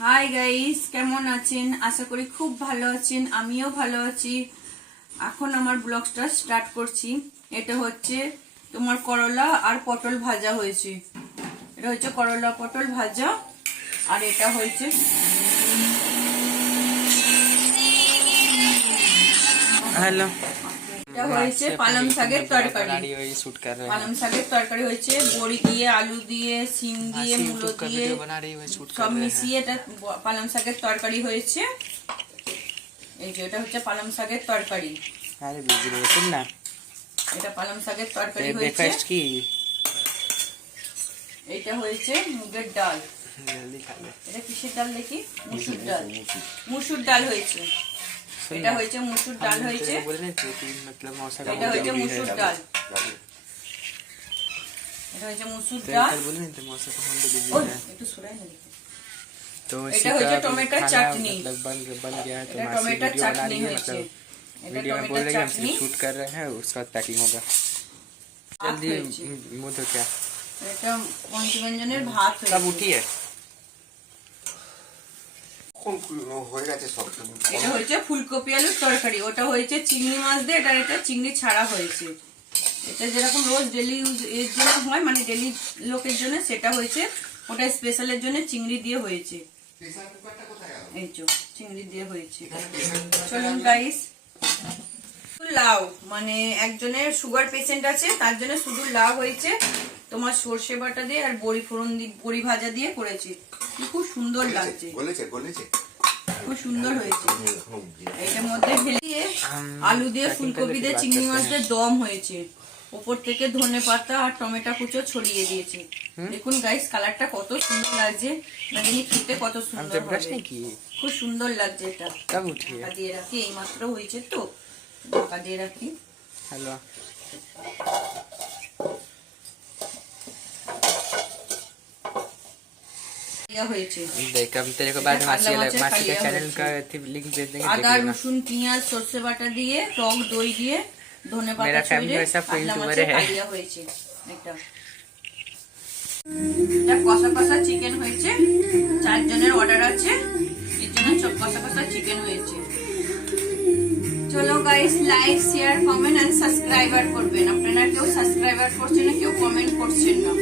Hi guys, কেমন আছেন? আশা করি খুব ভালো আছেন। আমিও ভালো আছি। এখন আমার ব্লগটা স্টার্ট করছি। এটা হচ্ছে তোমার করলা আর পটল ভাজা হয়েছে। এটা হচ্ছে করলা পটল ভাজা, আর এটা হয়েছে हेलो এটা হয়েছে পালং শাকের তরকারি। পালং শাকের তরকারি হয়েছে বড়ি দিয়ে, আলু দিয়ে, সিম দিয়ে, মূলো দিয়ে সব মিশিয়ে এটা পালং শাকের তরকারি হয়েছে। এই যে এটা হচ্ছে পালং শাকের তরকারি। আরে বিজি বলছেন না, এটা পালং শাকের তরকারি হয়েছে। ব্রেকফাস্ট কি? এটা হয়েছে মুগের ডাল। জলদি খাবে। এটা কিসের ডাল দেখি? মুসুর ডাল। মুসুর ডাল হয়েছে। এটা হয়েছে মুসুর ডাল হয়েছে। मतलब मौसा এটা হয়েছে মুসুর ডাল। এটা হয়েছে মুসুর ডাল। बोले नहीं थे मौसा का फोन पे बिजी ওই, है একটু সরাই না দেখি। तो এটা হয়েছে টমেটো চাটনি। मतलब बन गया है तो এটা मासी টমেটো वीडियो बना চাটনি रही है হয়েছে। मतलब এটা वीडियो में बोल টমেটো रहे हैं हम চাটনি। शूट कर रहे हैं उसके बाद पैकिंग होगा। जल्दी হয়েছে। मुंह धो क्या এটা পঞ্চব্যঞ্জনের ভাত कब হয়েছে। उठी है? এটা হয়েছে ফুলকপি আলুর তরকারি। ওটা হয়েছে চিংড়ি মাছ দিয়ে, এটা চিংড়ি ছাড়া হয়েছে। এটা যেরকম রোজ ডেলি ইউজ এর জন্য হয়, মানে ডেলি লোকের জন্য, সেটা হয়েছে। ওটা স্পেশালের জন্য চিংড়ি দিয়ে হয়েছে। এই যে চিংড়ি দিয়ে হয়েছে। চলুন গাইস, লাউ, মানে একজনের সুগার পেশেন্ট আছে, তার জন্য শুধু লাউ হয়েছে তোমার সর্ষে বাটা দিয়ে আর বড়ি ফোড়ন দিয়ে, বড়ি ভাজা দিয়ে করেছি। খুব সুন্দর লাগছে, খুব সুন্দর হয়েছে। এটার মধ্যে ঢেলে দিয়ে আলু দিয়ে, ফুলকপি দিয়ে, চিংড়ি মাছ দিয়ে দম হয়েছে। উপর থেকে ধনে পাতা আর টমেটো কুচো ছড়িয়ে দিয়েছি। দেখুন গাইস, কালারটা কত সুন্দর লাগছে, মানে খেতে কত সুন্দর হবে। খুব সুন্দর লাগছে। এটা कब उठी है? ঢাকা দিয়ে রাখি, এই মাত্র হয়েছে তো, ঢাকা দিয়ে রাখি। हेलो হয়েছে। देख हम तेरे को बाद में मासी के चैनल का लिंक भेज देंगे, আদা, देख लेना। রসুন, পেঁয়াজ, সরষে বাটা দিয়ে, টক দই দিয়ে, ধনে পাতা मेरा फैमिली ছড়িয়ে वैसा পাতলা यूट्यूबर মাছের है। কালিয়া হয়েছে। এটা কষা কষা চিকেন হয়েছে। 4 জনের অর্ডার আছে, এর জন্য সব কষা কষা চিকেন হয়েছে। চলো guys, like, share, comment and subscriber করবেন। আপনারা কেউ সাবস্ক্রাইবার করছেন না, কেউ কমেন্ট করছেন না।